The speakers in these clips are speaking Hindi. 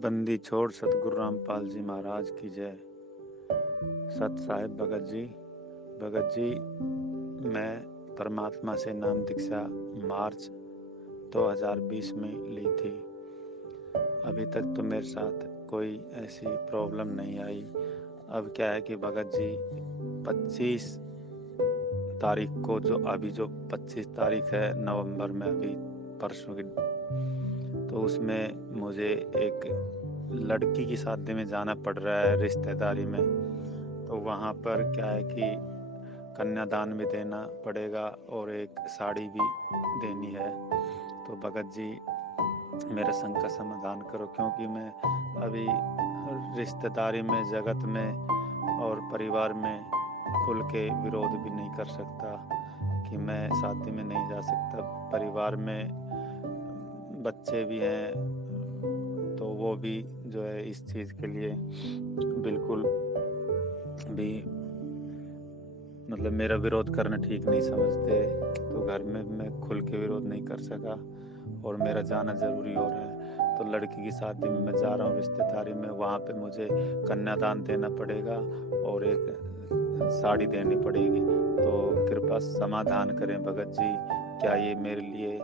बंदी छोड़ सतगुरु रामपाल जी महाराज की जय। सत साहिब भगत जी मैं परमात्मा से नाम दीक्षा मार्च 2020 में ली थी। अभी तक तो मेरे साथ कोई ऐसी प्रॉब्लम नहीं आई। अब क्या है कि भगत जी 25 तारीख को जो 25 तारीख है नवंबर में, अभी परसों की, तो उसमें मुझे एक लड़की की शादी में जाना पड़ रहा है रिश्तेदारी में। तो वहाँ पर क्या है कि कन्यादान भी देना पड़ेगा और एक साड़ी भी देनी है। तो भगत जी मेरे संग का समाधान करो, क्योंकि मैं अभी रिश्तेदारी में, जगत में और परिवार में खुल के विरोध भी नहीं कर सकता कि मैं शादी में नहीं जा सकता। परिवार में बच्चे भी हैं, तो वो भी जो है इस चीज़ के लिए बिल्कुल भी मतलब मेरा विरोध करना ठीक नहीं समझते। तो घर में मैं खुल के विरोध नहीं कर सका और मेरा जाना ज़रूरी हो रहा है। तो लड़की की शादी में मैं जा रहा हूँ रिश्तेदारी में, वहाँ पे मुझे कन्यादान देना पड़ेगा और एक साड़ी देनी पड़ेगी। तो कृपया समाधान करें भगत जी, क्या ये मेरे लिए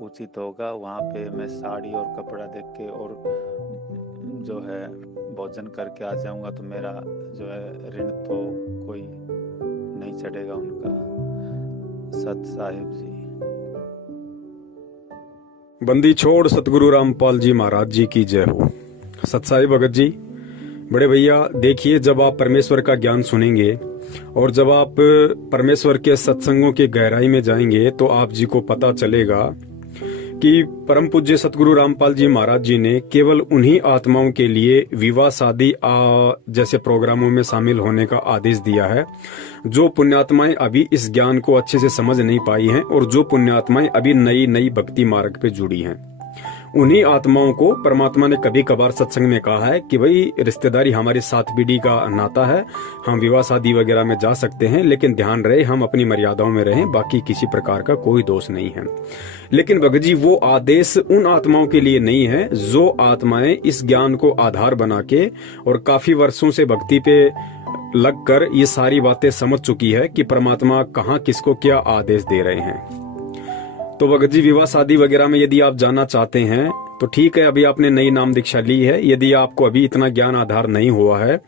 उचित होगा? वहाँ पे मैं साड़ी और कपड़ा देख के और जो है भोजन करके आ जाऊँगा, तो मेरा जो है ऋण तो कोई नहीं चढ़ेगा उनका। सत साहिब जी। बंदी छोड़ सतगुरु रामपाल जी महाराज जी की जय हो। सतसाई भगत जी, बड़े भैया देखिए, जब आप परमेश्वर का ज्ञान सुनेंगे और जब आप परमेश्वर के सत्संगों की गहराई में जाएंगे तो आप जी को पता चलेगा कि परम पूज्य सतगुरु रामपाल जी महाराज जी ने केवल उन्हीं आत्माओं के लिए विवाह शादी जैसे प्रोग्रामों में शामिल होने का आदेश दिया है जो पुण्यात्माएं अभी इस ज्ञान को अच्छे से समझ नहीं पाई हैं और जो पुण्यात्माएं अभी नई भक्ति मार्ग पे जुड़ी हैं। उन्हीं आत्माओं को परमात्मा ने कभी कभार सत्संग में कहा है कि भाई रिश्तेदारी हमारी 7 पीढ़ी का नाता है, हम विवाह शादी वगैरह में जा सकते हैं, लेकिन ध्यान रहे हम अपनी मर्यादाओं में रहें, बाकी किसी प्रकार का कोई दोष नहीं है। लेकिन भगत जी वो आदेश उन आत्माओं के लिए नहीं है जो आत्माएं इस ज्ञान को आधार बना के और काफी वर्षों से भक्ति पे लगकर ये सारी बातें समझ चुकी है कि परमात्मा कहाँ किसको क्या आदेश दे रहे हैं। तो भगत जी विवाह शादी वगैरह में यदि आप जाना चाहते हैं तो ठीक है, अभी आपने नई नाम दीक्षा ली है। यदि आपको अभी इतना ज्ञान आधार नहीं हुआ है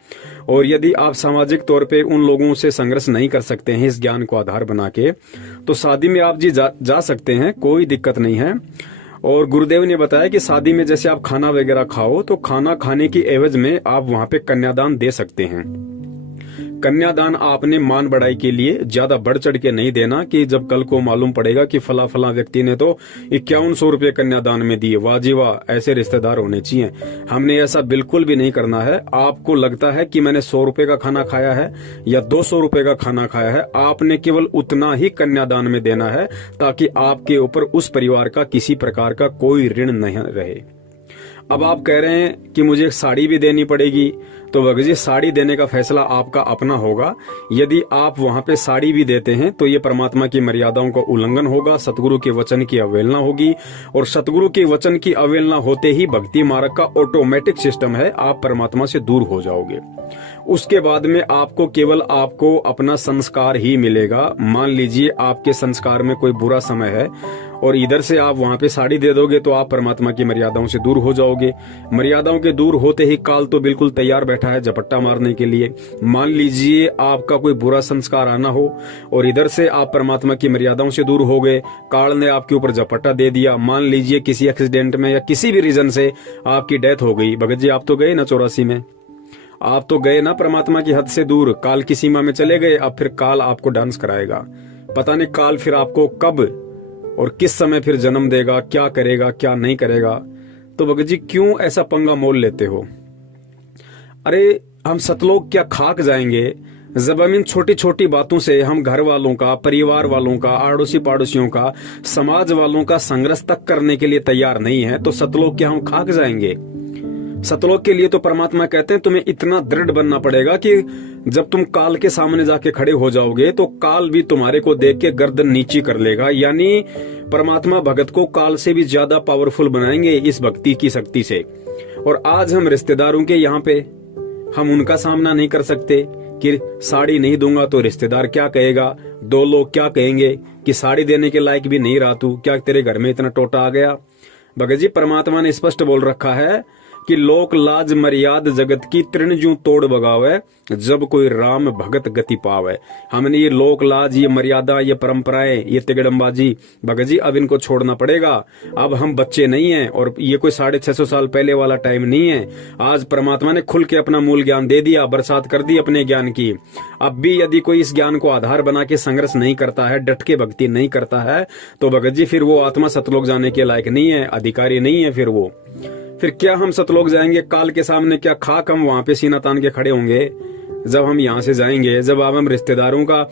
और यदि आप सामाजिक तौर पे उन लोगों से संघर्ष नहीं कर सकते हैं इस ज्ञान को आधार बना के, तो शादी में आप जी जा सकते हैं, कोई दिक्कत नहीं है। और गुरुदेव ने बताया कि शादी में जैसे आप खाना वगैरह खाओ तो खाना खाने की एवज में आप वहां पे कन्यादान दे सकते हैं। कन्यादान आपने मान बढ़ाई के लिए ज्यादा बढ़ चढ़ के नहीं देना कि जब कल को मालूम पड़ेगा कि फला व्यक्ति ने तो 5100 रुपये कन्यादान में दिए, वाह जी वाह, ऐसे रिश्तेदार होने चाहिए। हमने ऐसा बिल्कुल भी नहीं करना है। आपको लगता है कि मैंने 100 रुपए का खाना खाया है या 200 रुपए का खाना खाया है, आपने केवल उतना ही कन्यादान में देना है ताकि आपके ऊपर उस परिवार का किसी प्रकार का कोई ऋण नहीं रहे। अब आप कह रहे हैं कि मुझे एक साड़ी भी देनी पड़ेगी, तो भगत जी साड़ी देने का फैसला आपका अपना होगा। यदि आप वहां पे साड़ी भी देते हैं तो ये परमात्मा की मर्यादाओं का उल्लंघन होगा, सतगुरु के वचन की अवहेलना होगी और सतगुरु के वचन की अवहेलना होते ही भक्ति मार्ग का ऑटोमेटिक सिस्टम है, आप परमात्मा से दूर हो जाओगे। उसके बाद में आपको केवल आपको अपना संस्कार ही मिलेगा। मान लीजिए आपके संस्कार में कोई बुरा समय है और इधर से आप वहां पे साड़ी दे दोगे तो आप परमात्मा की मर्यादाओं से दूर हो जाओगे। मर्यादाओं के दूर होते ही काल तो बिल्कुल तैयार बैठा है झपट्टा मारने के लिए। मान लीजिए आपका कोई बुरा संस्कार आना हो और इधर से आप परमात्मा की मर्यादाओं से दूर हो गए, काल ने आपके ऊपर झपट्टा दे दिया। मान लीजिए किसी एक्सीडेंट में या किसी भी रीजन से आपकी डेथ हो गई। भगत जी आप तो गए ना 84 में, आप तो गए ना परमात्मा की हद से दूर, काल की सीमा में चले गए। अब फिर काल आपको डांस कराएगा, पता नहीं काल फिर आपको कब और किस समय फिर जन्म देगा, क्या करेगा क्या नहीं करेगा। तो भगत जी क्यों ऐसा पंगा मोल लेते हो? अरे हम सतलोक क्या खाक जाएंगे जब हम इन छोटी छोटी बातों से हम घर वालों का, परिवार वालों का, आड़ोसी पाड़ोसियों का, समाज वालों का संघर्ष तक करने के लिए तैयार नहीं है, तो सतलोक क्या हम खाक जाएंगे? सतलोक के लिए तो परमात्मा कहते हैं तुम्हें इतना दृढ़ बनना पड़ेगा कि जब तुम काल के सामने जाके खड़े हो जाओगे तो काल भी तुम्हारे को देख के गर्दन नीची कर लेगा। यानी परमात्मा भगत को काल से भी ज्यादा पावरफुल बनाएंगे इस भक्ति की शक्ति से। और आज हम रिश्तेदारों के यहाँ पे हम उनका सामना नहीं कर सकते कि साड़ी नहीं दूंगा तो रिश्तेदार क्या कहेगा, दो लोग क्या कहेंगे कि साड़ी देने के लायक भी नहीं रहा तू, क्या तेरे घर में इतना टोटा आ गया। भगत जी परमात्मा ने स्पष्ट बोल रखा है कि लोक लाज मर्याद जगत की तृण जू तोड़ बगावे, जब कोई राम भगत गति पावे। हमने ये लोक लाज, ये मर्यादा, ये परंपराएं, ये तिगड़मबाजी भगत जी अब इनको छोड़ना पड़ेगा। अब हम बच्चे नहीं हैं और ये कोई 650 साल पहले वाला टाइम नहीं है। आज परमात्मा ने खुल के अपना मूल ज्ञान दे दिया, बरसात कर दी अपने ज्ञान की। अब भी यदि कोई इस ज्ञान को आधार बना के संघर्ष नहीं करता है, डट के भक्ति नहीं करता है, तो भगत जी फिर वो आत्मा सतलोक जाने के लायक नहीं है, अधिकारी नहीं है। फिर क्या हम सतलोक जाएंगे? काल के सामने क्या खाक हम वहां पे सीना तान के खड़े होंगे जब हम यहाँ से जाएंगे, जब अब हम रिश्तेदारों का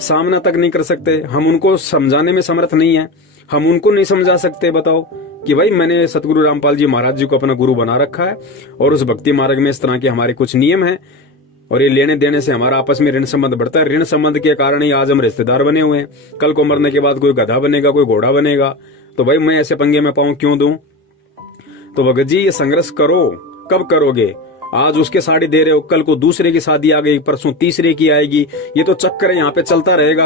सामना तक नहीं कर सकते, हम उनको समझाने में समर्थ नहीं है, हम उनको नहीं समझा सकते। बताओ कि भाई मैंने सतगुरु रामपाल जी महाराज जी को अपना गुरु बना रखा है और उस भक्ति मार्ग में इस तरह के हमारे कुछ नियम हैं और ये लेने देने से हमारा आपस में ऋण संबंध बढ़ता है। ऋण संबंध के कारण ही आज हम रिश्तेदार बने हुए हैं। कल को मरने के बाद कोई गधा बनेगा, कोई घोड़ा बनेगा, तो भाई मैं ऐसे पंगे में पाऊं क्यों दूं? तो भगत जी ये संघर्ष करो। कब करोगे? आज उसके साड़ी दे रहे हो, कल को दूसरे की शादी आ गई, परसों तीसरे की आएगी। ये तो चक्कर यहाँ पे चलता रहेगा।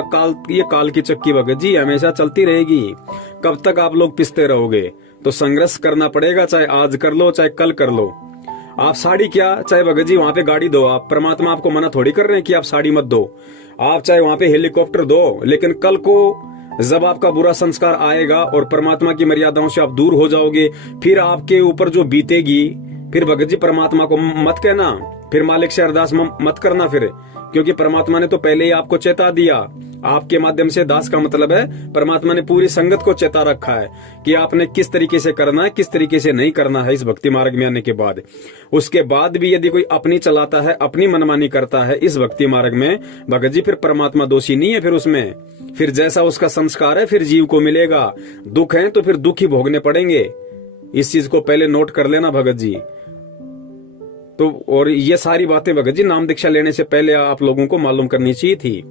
ये काल की चक्की भगत जी हमेशा चलती रहेगी। कब तक आप लोग पिसते रहोगे? तो संघर्ष करना पड़ेगा, चाहे आज कर लो चाहे कल कर लो। आप साड़ी क्या, चाहे भगत जी वहां पे गाड़ी दो। आप परमात्मा आपको मना थोड़ी कर रहे हैं कि आप साड़ी मत दो। आप चाहे वहां पे हेलीकॉप्टर दो, लेकिन कल को जब आपका बुरा संस्कार आएगा और परमात्मा की मर्यादाओं से आप दूर हो जाओगे, फिर आपके ऊपर जो बीतेगी, फिर भगत जी परमात्मा को मत कहना, फिर मालिक से अरदास मत करना फिर, क्योंकि परमात्मा ने तो पहले ही आपको चेता दिया। आपके माध्यम से दास का मतलब है परमात्मा ने पूरी संगत को चेता रखा है कि आपने किस तरीके से करना है, किस तरीके से नहीं करना है। इस भक्ति मार्ग में आने के बाद, उसके बाद भी यदि कोई अपनी चलाता है, अपनी मनमानी करता है इस भक्ति मार्ग में, भगत जी फिर परमात्मा दोषी नहीं है। फिर उसमें फिर जैसा उसका संस्कार है फिर जीव को मिलेगा। दुख है तो फिर दुख ही भोगने पड़ेंगे। इस चीज को पहले नोट कर लेना भगत जी। तो और ये सारी बातें भगत जी नाम दीक्षा लेने से पहले आप लोगों को मालूम करनी चाहिए थी।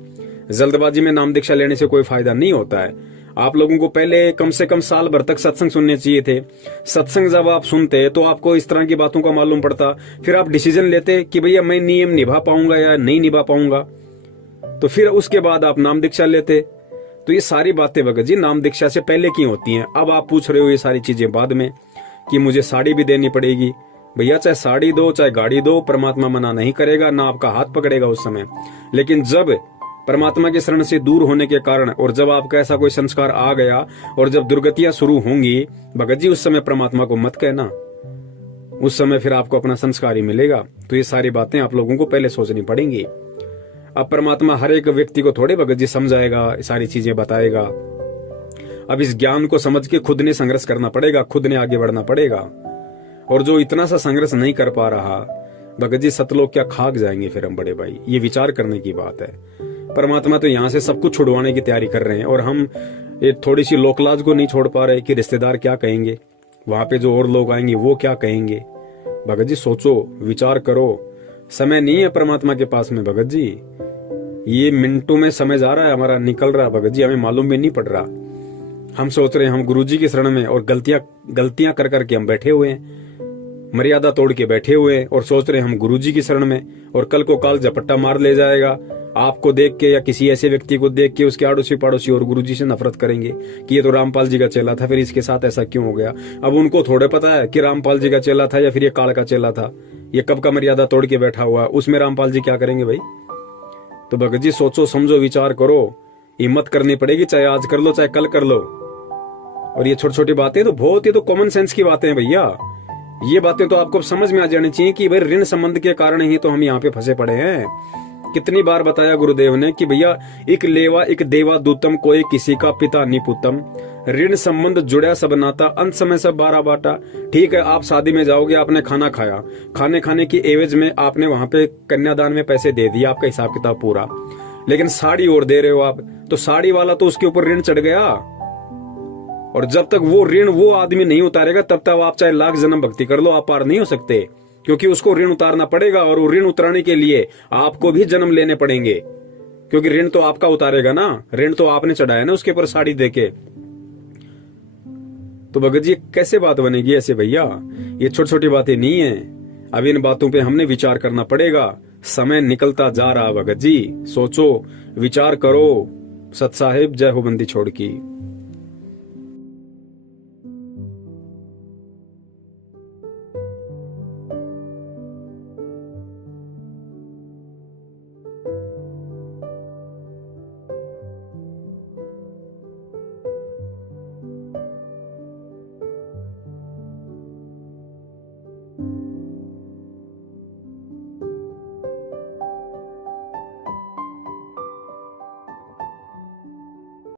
जल्दबाजी में नाम दीक्षा लेने से कोई फायदा नहीं होता है। आप लोगों को पहले कम से कम साल भर तक सत्संग सुनने चाहिए थे। सत्संग जब आप सुनते तो आपको इस तरह की बातों का मालूम पड़ता, फिर आप डिसीजन लेते कि भैया मैं नियम निभा पाऊंगा या नहीं निभा पाऊंगा, तो फिर उसके बाद आप नाम दीक्षा लेते। तो ये सारी बातें भगत जी नाम दीक्षा से पहले की होती हैं। अब आप पूछ रहे हो ये सारी चीजें बाद में कि मुझे साड़ी भी देनी पड़ेगी। भैया चाहे साड़ी दो चाहे गाड़ी दो, परमात्मा मना नहीं करेगा, ना आपका हाथ पकड़ेगा उस समय। लेकिन जब परमात्मा के शरण से दूर होने के कारण और जब आपका ऐसा कोई संस्कार आ गया और जब दुर्गतियां शुरू होंगी भगत जी, उस समय परमात्मा को मत कहना, उस समय फिर आपको अपना संस्कार ही मिलेगा। तो ये सारी बातें आप लोगों को पहले सोचनी पड़ेंगी। अब परमात्मा हर एक व्यक्ति को थोड़े भगत जी समझाएगा, सारी चीजें बताएगा। अब इस ज्ञान को समझ के खुद ने संघर्ष करना पड़ेगा, खुद ने आगे बढ़ना पड़ेगा। और जो इतना सा संघर्ष नहीं कर पा रहा भगत जी, सतलोक क्या खाक जाएंगे फिर हम बड़े भाई। ये विचार करने की बात है। परमात्मा तो यहाँ से सब कुछ छुड़वाने की तैयारी कर रहे हैं और हम ये थोड़ी सी लोकलाज को नहीं छोड़ पा रहे कि रिश्तेदार क्या कहेंगे, वहां पे जो और लोग आएंगे वो क्या कहेंगे। भगत जी सोचो, विचार करो। समय नहीं है परमात्मा के पास में भगत जी। ये मिनटों में समय जा रहा है, हमारा निकल रहा है भगत जी, हमें मालूम भी नहीं पड़ रहा। हम सोच रहे हैं हम गुरुजी की शरण में और गलतियां कर करके हम बैठे हुए हैं, मर्यादा तोड़ के बैठे हुए हैं और सोच रहे हैं हम गुरुजी की शरण में, और कल को काल झपट्टा मार ले जाएगा। आपको देख के या किसी ऐसे व्यक्ति को देख के उसके आड़ोसी पाड़ोसी और गुरुजी से नफरत करेंगे कि ये तो रामपाल जी का चेला था, फिर इसके साथ ऐसा क्यों हो गया। अब उनको थोड़े पता है कि रामपाल जी का चेला था या फिर ये काल का चेला था, ये कब का मर्यादा तोड़ के बैठा हुआ, उसमें रामपाल जी क्या करेंगे भाई। तो भगत जी सोचो, समझो, विचार करो, हिम्मत करनी पड़ेगी, चाहे आज कर लो चाहे कल कर लो। और ये छोटी छोटी बातें तो बहुत ही तो कॉमन सेंस की बातें हैं भैया। ये बातें तो आपको समझ में आ जानी चाहिए कि भाई ऋण संबंध के कारण ही तो हम यहाँ पे फंसे पड़े हैं। कितनी बार बताया गुरुदेव ने कि भैया एक लेवा एक देवा दूतम, कोई किसी का पिता निपुतम। ऋण संबंध जुड़ा सब नाता, अंत समय सब बारह बाटा। ठीक है, आप शादी में जाओगे, आपने खाना खाया, खाने की एवज में आपने वहां पे कन्यादान में पैसे दे दिए, आपका हिसाब किताब पूरा, लेकिन साड़ी और दे रहे हो आप, तो साड़ी वाला तो उसके ऊपर ऋण चढ़ गया। और जब तक वो ऋण वो आदमी नहीं उतारेगा तब तक आप चाहे लाख जन्म भक्ति कर लो, आप पार नहीं हो सकते, क्योंकि उसको ऋण उतारना पड़ेगा। और वो ऋण उतारने के लिए आपको भी जन्म लेने पड़ेंगे, क्योंकि ऋण तो आपका उतारेगा ना, ऋण तो आपने चढ़ाया ना उसके ऊपर साड़ी देके। तो भगत जी कैसे बात बनेगी ऐसे भैया? ये छोटी छोटी बातें नहीं है। अब इन बातों पे हमने विचार करना पड़ेगा। समय निकलता जा रहा भगत जी, सोचो, विचार करो। सत साहिब, जय हो बंदी छोड़ की।